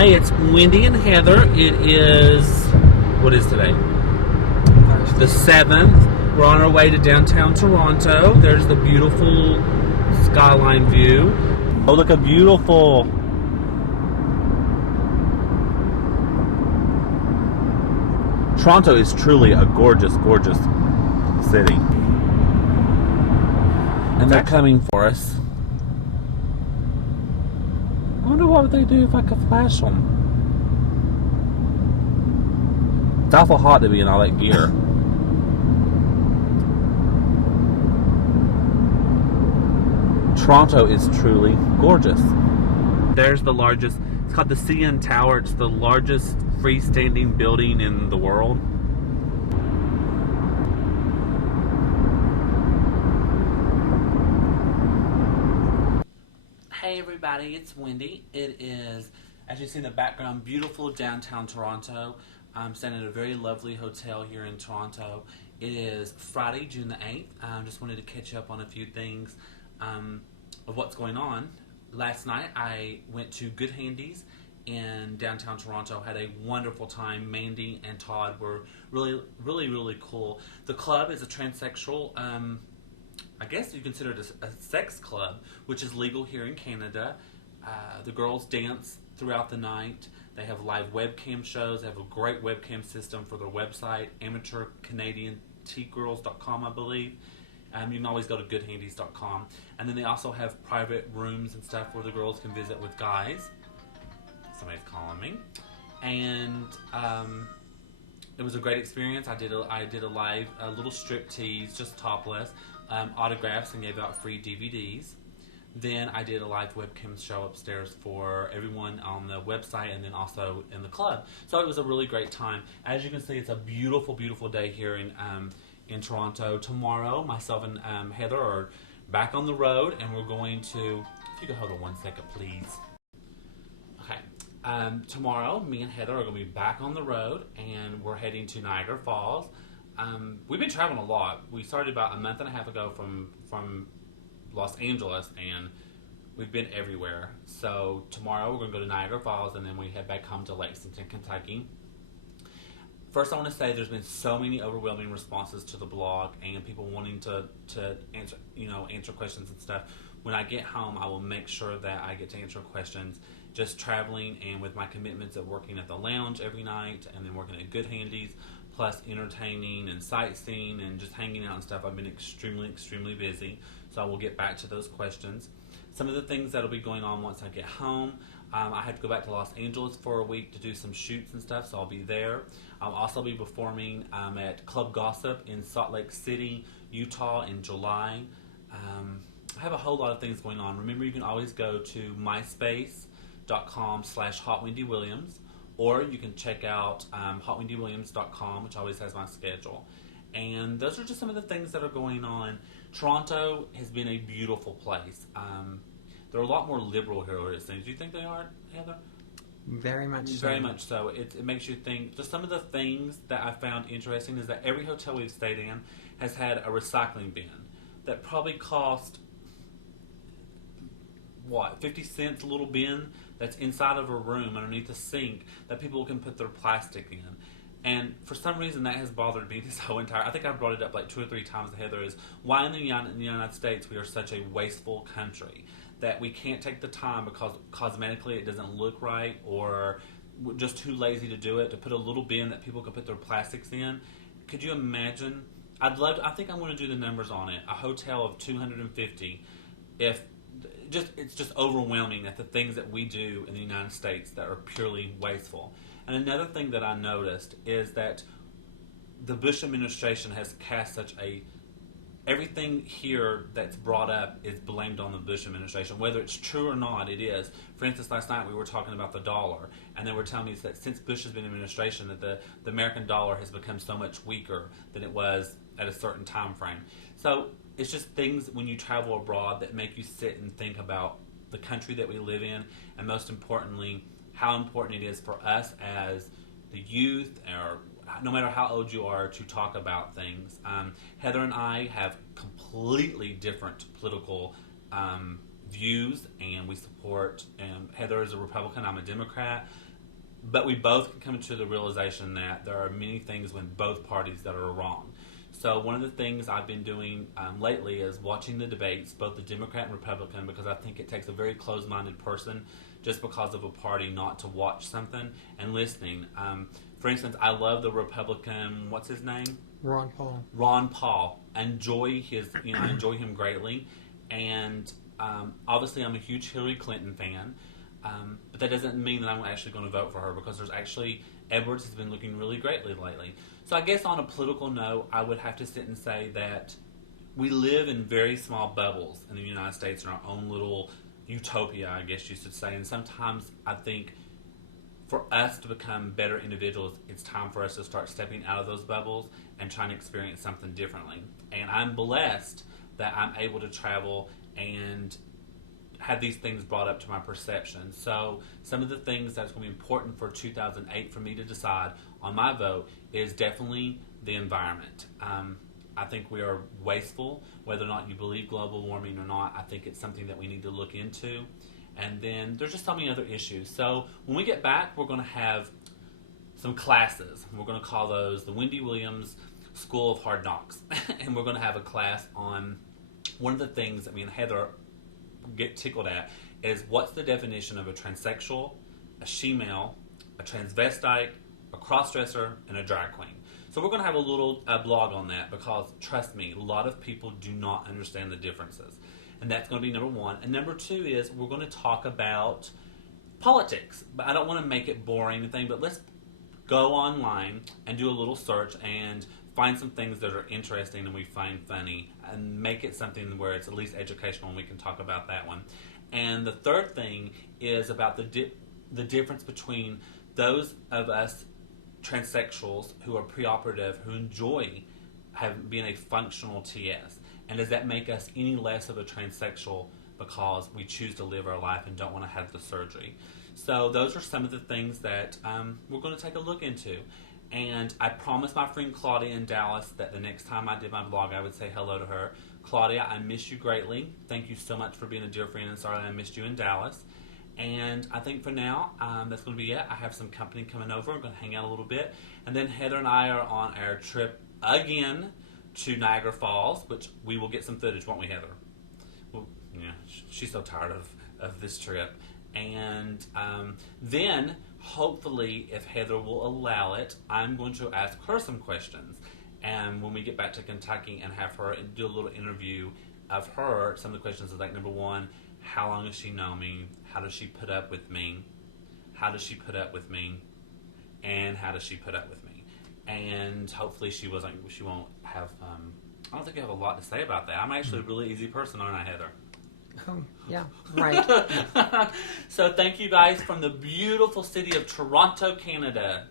Hi, it's Wendy and Heather. It is, what is today? The 7th. We're on our way to downtown Toronto. There's the beautiful skyline view. Oh, look, a beautiful... Toronto is truly a gorgeous, gorgeous city. And they're coming for us. I wonder what would they do if I could flash them. It's awful hot to be in all that gear. Toronto is truly gorgeous. There's the largest, it's called the CN Tower. It's the largest freestanding building in the world. Hey everybody, it's Wendy. It is, as you see in the background, beautiful downtown Toronto. I'm staying at a very lovely hotel here in Toronto. It is Friday, June the 8th. I just wanted to catch up on a few things of what's going on. Last night I went to Good Handies in downtown Toronto. Had a wonderful time. Mandy and Todd were really cool. The club is a transsexual, I guess you consider it a sex club, which is legal here in Canada. The girls dance throughout the night. They have live webcam shows. They have a great webcam system for their website, amateurcanadianteagirls.com, I believe. You can always go to goodhandies.com. And then they also have private rooms and stuff where the girls can visit with guys. Somebody's calling me. And it was a great experience. I did a live, a little strip tease, just topless, autographs, and gave out free DVDs. Then I did a live webcam show upstairs for everyone on the website and then also in the club. So it was a really great time. As you can see, it's a beautiful, beautiful day here in Toronto. Tomorrow, myself and Heather are back on the road, and we're going to... If you could hold on 1 second, please. Okay. Tomorrow, me and Heather are going to be back on the road, and we're heading to Niagara Falls. We've been traveling a lot. We started about a month and a half ago from Los Angeles, and we've been everywhere. So tomorrow we're going to go to Niagara Falls, and then we head back home to Lexington, Kentucky. First, I want to say there's been so many overwhelming responses to the blog and people wanting to answer questions and stuff. When I get home, I will make sure that I get to answer questions. Just traveling and with my commitments of working at the lounge every night and then working at Good Handies, plus entertaining and sightseeing and just hanging out and stuff, I've been extremely busy. So I will get back to those questions. Some of the things that will be going on once I get home, I have to go back to Los Angeles for a week to do some shoots and stuff, so I'll be there. I'll also be performing at Club Gossip in Salt Lake City, Utah in July. I have a whole lot of things going on. Remember, you can always go to myspace.com/HotWendyWilliams, or you can check out hotwendywilliams.com, which always has my schedule. And those are just some of the things that are going on. Toronto has been a beautiful place. They're a lot more liberal here, it seems. Do you think they are, Heather? Very much so. Very much so. It makes you think. Just some of the things that I found interesting is that every hotel we've stayed in has had a recycling bin that probably cost, 50 cents, a little bin that's inside of a room underneath a sink that people can put their plastic in. And for some reason that has bothered me this whole entire... I think I've brought it up like 2 or 3 times to Heather, is why in the United States we are such a wasteful country, that we can't take the time because cosmetically it doesn't look right, or we're just too lazy to do it, to put a little bin that people can put their plastics in. Could you imagine? I think I'm going to do the numbers on it. A hotel of 250, it's just overwhelming at the things that we do in the United States that are purely wasteful. And another thing that I noticed is that the Bush administration has cast such a... Everything here that's brought up is blamed on the Bush administration. Whether it's true or not, it is. For instance, last night we were talking about the dollar, and they were telling me that since Bush has been in administration, that the American dollar has become so much weaker than it was at a certain time frame. So it's just things when you travel abroad that make you sit and think about the country that we live in, and most importantly, how important it is for us as the youth, or no matter how old you are, to talk about things. Heather and I have completely different political views, and we support... Heather is a Republican, I'm a Democrat. but we both can come to the realization that there are many things when both parties that are wrong. So one of the things I've been doing lately is watching the debates, both the Democrat and Republican, because I think it takes a very closed-minded person just because of a party not to watch something, and listening. For instance, I love the Republican, what's his name? Ron Paul. Ron Paul. I enjoy him greatly, and obviously I'm a huge Hillary Clinton fan, but that doesn't mean that I'm actually going to vote for her, because there's actually, Edwards has been looking really greatly lately. So I guess on a political note, I would have to sit and say that we live in very small bubbles in the United States, in our own little utopia, I guess you should say. And sometimes I think for us to become better individuals, it's time for us to start stepping out of those bubbles and trying to experience something differently. And I'm blessed that I'm able to travel and have these things brought up to my perception. So some of the things that's going to be important for 2008 for me to decide on my vote is definitely the environment. I think we are wasteful, whether or not you believe global warming or not. I think it's something that we need to look into. And then there's just so many other issues. So when we get back, we're going to have some classes. We're going to call those the Wendy Williams School of Hard Knocks. And we're going to have a class on one of the things that me and Heather get tickled at is what's the definition of a transsexual, a she-male, a transvestite, a cross-dresser, and a drag queen. So we're going to have a little blog on that, because trust me, a lot of people do not understand the differences. And that's going to be number one. And number two is we're going to talk about politics. But I don't want to make it boring and thing, but let's go online and do a little search and find some things that are interesting and we find funny, and make it something where it's at least educational and we can talk about that one. And the third thing is about the difference between those of us transsexuals who are preoperative, who enjoy being a functional TS. And does that make us any less of a transsexual because we choose to live our life and don't want to have the surgery? So those are some of the things that we're going to take a look into. And I promised my friend Claudia in Dallas that the next time I did my blog, I would say hello to her. Claudia, I miss you greatly. Thank you so much for being a dear friend, and sorry that I missed you in Dallas. And I think for now, that's going to be it. I have some company coming over. I'm going to hang out a little bit. And then Heather and I are on our trip again to Niagara Falls, which we will get some footage, won't we, Heather? Well, yeah, she's so tired of this trip. And then, hopefully, if Heather will allow it, I'm going to ask her some questions. And when we get back to Kentucky and have her do a little interview of her, some of the questions is like, number one, how long has she known me? How does she put up with me? How does she put up with me? And how does she put up with me? And hopefully she won't have, I don't think I have a lot to say about that. I'm actually a really easy person, aren't I, Heather? Oh, yeah, right. So thank you guys from the beautiful city of Toronto, Canada.